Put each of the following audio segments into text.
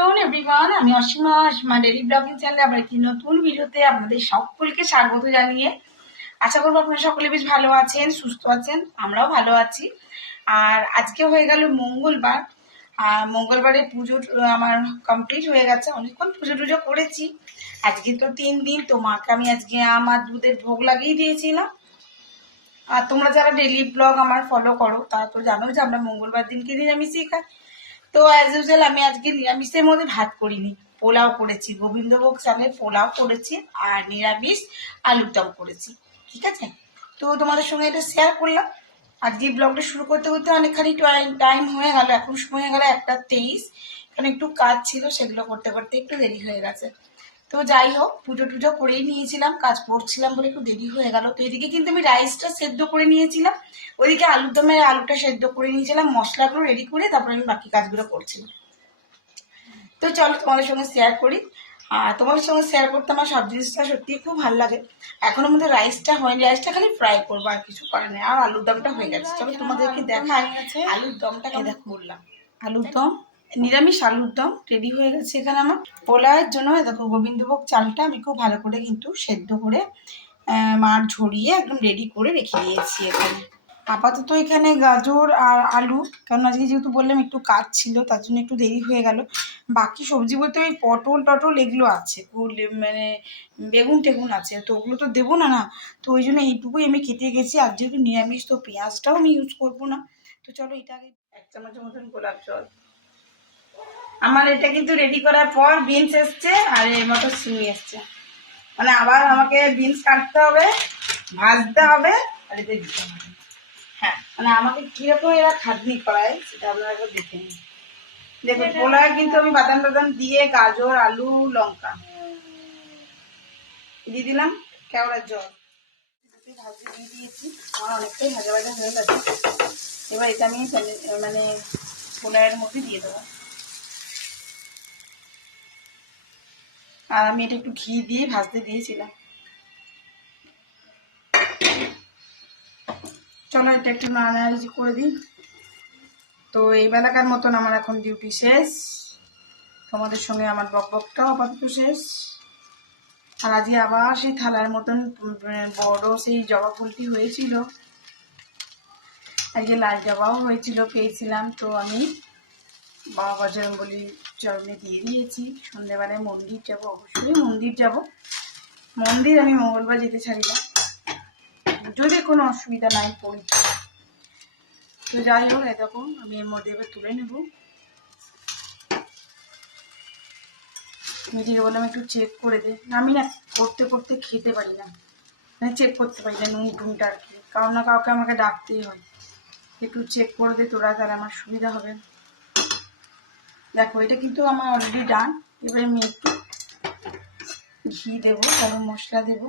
Afternoon everyone আমি Asima Asima daily blogging চ্যানেলে আবার একটি নতুন ভিডিওতে আপনাদের সকলকে স্বাগত জানিয়ে আশা করব আপনারা সকলে বেশ ভালো আছেন, সুস্থ আছেন, আমরাও ভালো আছি। আর আজকে হয়ে গেল মঙ্গলবার। আর মঙ্গলবারে পুজো আমার কমপ্লিট হয়ে গেছে, অনেকক্ষণ পুজো টুজো করেছি। আজকে তো তিন দিন, তো মাকে আমি আজকে আমার দুধের ভোগ লাগিয়ে দিয়েছিলাম। আর তোমরা যারা ডেলি ব্লগ আমার ফলো করো, তারা তো জানো যে আমরা মঙ্গলবার দিনকে নিরামিষই খাই। তো অ্যাজ ইউজুয়াল আমি আজকে নিরামিষের মধ্যে ভাত করিনি। পোলাও করেছি, গোবিন্দভোগ চালের পোলাও করেছি আর নিরামিষ আলুর দম করেছি, ঠিক আছে? তো তোমাদের সঙ্গে এটা শেয়ার করলাম। আজকে ব্লগটা শুরু করতে করতে অনেকখানি টাইম হয়ে গেল, এখন সময় হয়ে গেল একটা তেইশ। এখানে একটু কাজ ছিল, সেগুলো করতে করতে একটু দেরি হয়ে গেছে। তো যাই হোক পুজো টুজো করেই নিয়েছিলাম কাজ করছিলাম বলে একটু দেরি হয়ে গেল। তো এদিকে কিন্তু আমি রাইসটা সেদ্ধ করে নিয়েছিলাম। ওইদিকে আলুর দমের আলুটা সেদ্ধ করে নিয়েছিলাম মশলাগুলো রেডি করে তারপরে আমি বাকি কাজগুলো করছিলাম। তো চলো তোমাদের সঙ্গে শেয়ার করি। আর তোমাদের সঙ্গে শেয়ার করতে আমার সব জিনিসটা সত্যি খুব ভালো লাগে। এখন আমাদের রাইসটা হয়নি রাইসটা খালি ফ্রাই করব আর কিছু করার নেই। আর আলুর দমটা হয়ে গেছে। চলো তোমাদেরকে দেখাই আলুর দমটা দেখো বললাম আলুর দম নিরামিষ আলুর দম রেডি হয়ে গেছে এখানে আমার। পোলাওয়ের জন্য দেখো গোবিন্দভোগ চালটা আমি খুব ভালো করে কিন্তু সেদ্ধ করে মার ঝরিয়ে একদম রেডি করে রেখে দিয়েছি এখানে। আপাতত এখানে গাজর আর আলু, কারণ আজকে যেহেতু বললাম একটু কাজ ছিল, তার জন্য একটু দেরি হয়ে গেল। বাকি সবজি বলতে ওই পটল টটল এগুলো আছে মানে বেগুন টেগুন আছে, তো ওগুলো তো দেবো না না। তো ওই জন্য এইটুকুই আমি কেটে গেছি। আর যেহেতু নিরামিষ, তো পেঁয়াজটাও আমি ইউজ করব না। তো চলো এটা আগে এক চামচের মতন গোলাপ জল। আমার এটা কিন্তু রেডি করার পর বিনস এসছে আর এর মতো সিমি এসছে। মানে আবার আমাকে বিনস কাটতে হবে, ভাজতে হবে আর এতে দিতে হবে। হ্যাঁ মানে আমাকে কীরকম এরা খাটনি করায় সেটা আপনারা একবার দেখে নিন। দেখুন পোলায় কিন্তু আমি বাদাম টাদাম দিয়ে গাজর, আলু, লঙ্কা। দিয়ে দিলাম কেওড়ার জল। দিয়ে দিয়েছি। আমার অনেকটাই ভাজা ভাজা হয়ে গেছে। এবার এটা আমি মানে পোলায়ের মধ্যে দিয়ে দেবো। আর আমি এটা একটু ঘি দিয়ে ভাজতে দিয়েছিলাম। চলো, এটা একটু নাড়ানাড়ি করে দিই। তো এই বেলাকার মতন আমার এখন ডিউটি শেষ। তোমাদের সঙ্গে আমার বকবকটাও আপাতত শেষ। আর আজকে আবার সেই থালার মতন বড় সেই জবা ফুলটি হয়েছিল। আজকে লাল জবাও হয়েছিল, পেয়েছিলাম। তো আমি বাবা বজরঙ্গলি চরণে দিয়ে দিয়েছি। সন্ধ্যেবেলায় মন্দির যাব, অবশ্যই মন্দির যাব। মন্দির আমি মঙ্গলবার যেতে ছাড়ি না। যদি কোনো অসুবিধা নাই, পড়ি। তো যাই হোক এরকম আমি এর মধ্যে এবার তুলে নেব। মেয়েটিকে বললাম একটু চেক করে দে। আমি না করতে করতে খেতে পারি না। মানে চেক করতে পারি না, নুন টুনটা আর কি। কারণ না, কাউকে আমাকে ডাকতেই হয়। একটু চেক করে দে তোরা, তাহলে আমার সুবিধা হবে। দেখো এটা কিন্তু আমার অলরেডি ডান এবারে আমি একটু ঘি দেবো গরম মশলা দেবো।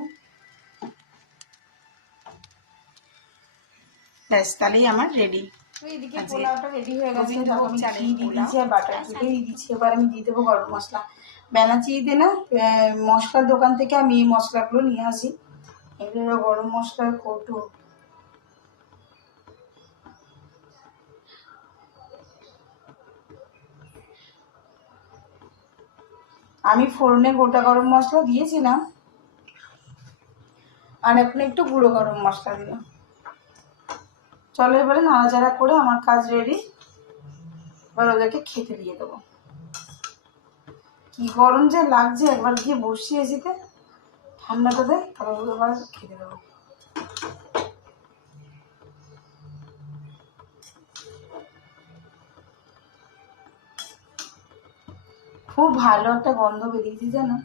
ব্যাস তাহলেই আমার রেডি এদিকে পোলাওটা রেডি হয়ে গেছে আমি ঘি দিয়ে। দিয়েছি আর বাটার দিয়ে দিচ্ছি এবার আমি দিয়ে দেবো গরম মশলা। দিয়ে না মশলার দোকান থেকে আমি এই মশলাগুলো নিয়ে আসি। এগুলো গরম মশলার কৌটো। আমি ফোড়নে গোটা গরম মশলা দিয়েছিলাম। আর এখন একটু গুঁড়ো গরম মশলা দিলাম। চলো এবারে নাড়াচাড়া করে আমার কাজ রেডি এবার ওদেরকে খেতে দিয়ে দেবো। কি গরম যে লাগছে, একবার গিয়ে এসিতে ঠান্ডাটা দেয়, তারপর খেতে দেবো। খুব ভালো একটা গন্ধ বেরিয়েছে জানো?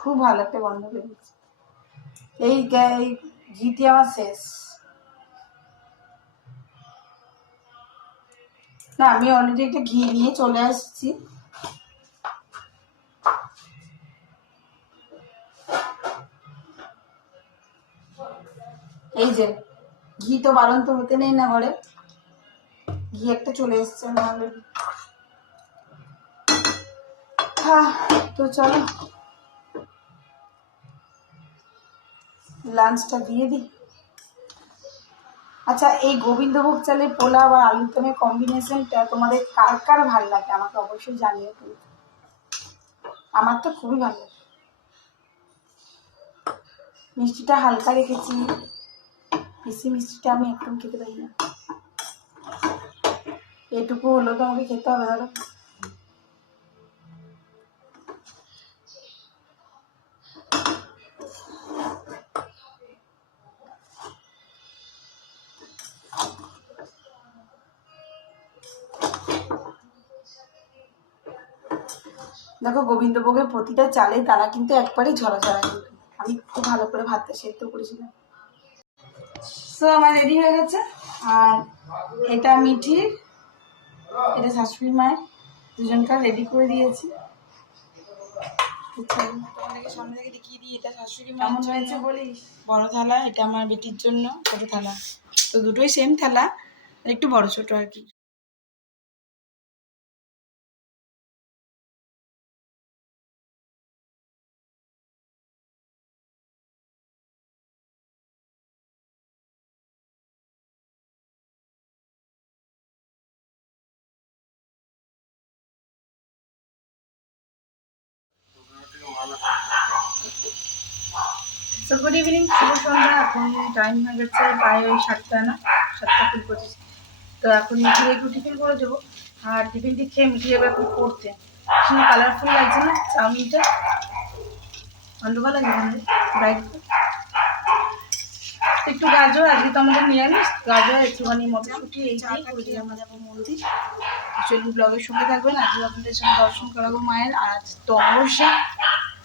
খুব ভালো একটা গন্ধ বেরিয়েছে। এই ঘিটি আমার শেষ। না, আমি অলরেডি একটা ঘি নিয়ে চলে আসছি। এই যে, ঘি তো বারণ তো হতে নেই না ঘরে। ঘি একটা চলে এসছে already। হ্যাঁ তো চলো। লাঞ্চটা দিয়ে দিই। আচ্ছা এই গোবিন্দভোগ চালের পোলাও আর আলুর দমের কম্বিনেশনটা তোমাদের কার কার ভালো লাগে? আমাকে অবশ্যই জানিও কিন্তু আমার তো খুবই ভালো লাগে। মিষ্টিটা হালকা রেখেছি। বেশি মিষ্টিটা আমি একদম খেতে পারি না। এটুকু হলো তো আমাকে খেতে হবে ধরো দেখো, গোবিন্দভোগের প্রতিটা চালে তারা কিন্তু একবারেই ঝরা ঝরা কিন্তু আমি খুব ভালো করে ভাতটা সেদ্ধ করেছিলাম। সো আমার রেডি হয়ে গেছে। আর এটা মিঠির এটা শাশুড়ি মায়ের। দুজনকার রেডি করে দিয়েছি। তোমাদেরকে সামনে থেকে দেখিয়ে দিই এটা শাশুড়ি কেমন হয়েছে বলিস? বড় থালা এটা আমার বেটির জন্য ছোট থালা। তো দুটোই সেম থালা একটু বড় ছোট আর কি। সো গুড ইভিনিং শুভ সন্ধ্যা। এখন টাইম হয়ে গেছে প্রায় ওই সাতটা না? সাতটা ফুল পঁচিশ। তো এখন মিঠিয়ে একটু টিফিন করে দেবো। আর টিফিনটি খেয়ে মিঠিয়ে যাবে এখন পড়তে শুনে কালারফুল লাগছে না চাউমিনটা অন্ধকার লাগছে আমাদের ব্রাইট একটু গাজর, আজকে তো আমাদের নিরামিষ। গাজর, একটুখানি মটরশুঁটি, এই দিয়ে আমরা যাব মন্দির। চলুন ব্লগের সঙ্গে থাকবেন। আজকে আপনাদের সঙ্গে দর্শন করাবো মায়ের। আর আজ তো অবশ্যই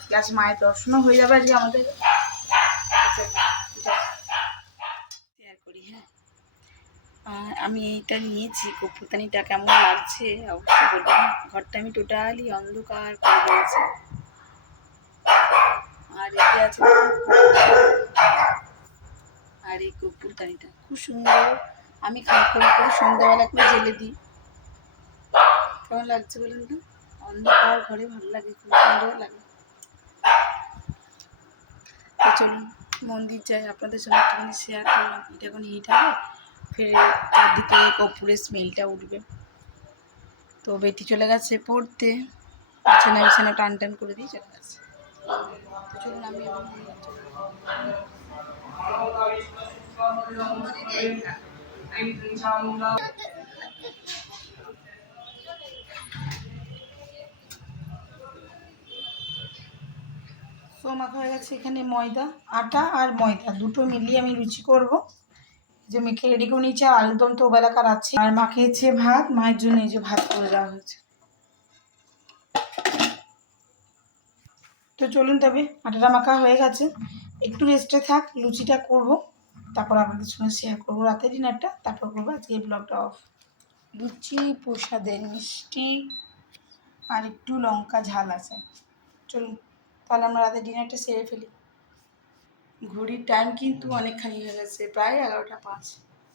প্লাস মায়ের দর্শনও হয়ে যাবে আজকে আমাদের শেয়ার করি হ্যাঁ আর আমি এইটা নিয়েছি কপুরতানিটা কেমন লাগছে? অবশ্যই বলবেন। ঘরটা আমি টোটালি অন্ধকার করে দিয়েছি। আর এতে আছে আর এই কপুরতানিটা খুব সুন্দর। আমি খাম করে সন্ধ্যাবেলা করে জেলে দিই। কেমন লাগছে বলুন তো? অন্ধকার ঘরে ভালো লাগে, খুব সুন্দর লাগে। চলুন, মন্দির যাই, আপনাদের সঙ্গে একটুখানি শেয়ার করলাম। এটা এখন হিট হবে। ফের চারদিক থেকে কর্পূরের স্মেলটা উঠবে। তো বেটি চলে গেছে পড়তে। বিছানা বিছানা টান টান করে দিয়ে চলে গেছে। চলুন আমি হয়ে গেছে এখানে ময়দা, আটা আর ময়দা। দুটো মিলিয়ে আমি রুচি করব। যে মেখে রেডি করে নিয়েছি আর আলুর দম তো ওবেলাকার আছে। আর মাখিয়েছে ভাত, মায়ের জন্য এই যে ভাত করে দেওয়া হয়েছে। তো চলুন তবে, আটাটা মাখা হয়ে গেছে। একটু রেস্টে থাক, লুচিটা করব। তারপর আপনাদের সঙ্গে শেয়ার করব রাতের ডিনারটা তারপর করব আজকে ব্লগটা অফ লুচি, প্রসাদের মিষ্টি, আর একটু লঙ্কা ঝাল আছে। চলুন, তাহলে আমরা রাতের ডিনারটা সেরে ফেলি। ঘড়ির টাইম কিন্তু অনেকখানি হয়ে গেছে প্রায় এগারোটা পাঁচ।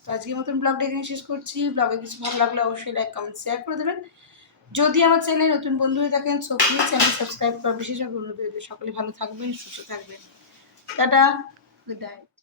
তো আজকের মতন ব্লগটা এখানে শেষ করছি। ব্লগে কিছু ভালো লাগলে অবশ্যই লাইক কমেন্ট শেয়ার করে দেবেন। যদি আমার চ্যানেলে নতুন বন্ধু হয়ে থাকেন সো প্লিজ চ্যানেল সাবস্ক্রাইব করা বিশেষ অনুরোধ সকলে ভালো থাকবেন সুস্থ থাকবেন। Tata good night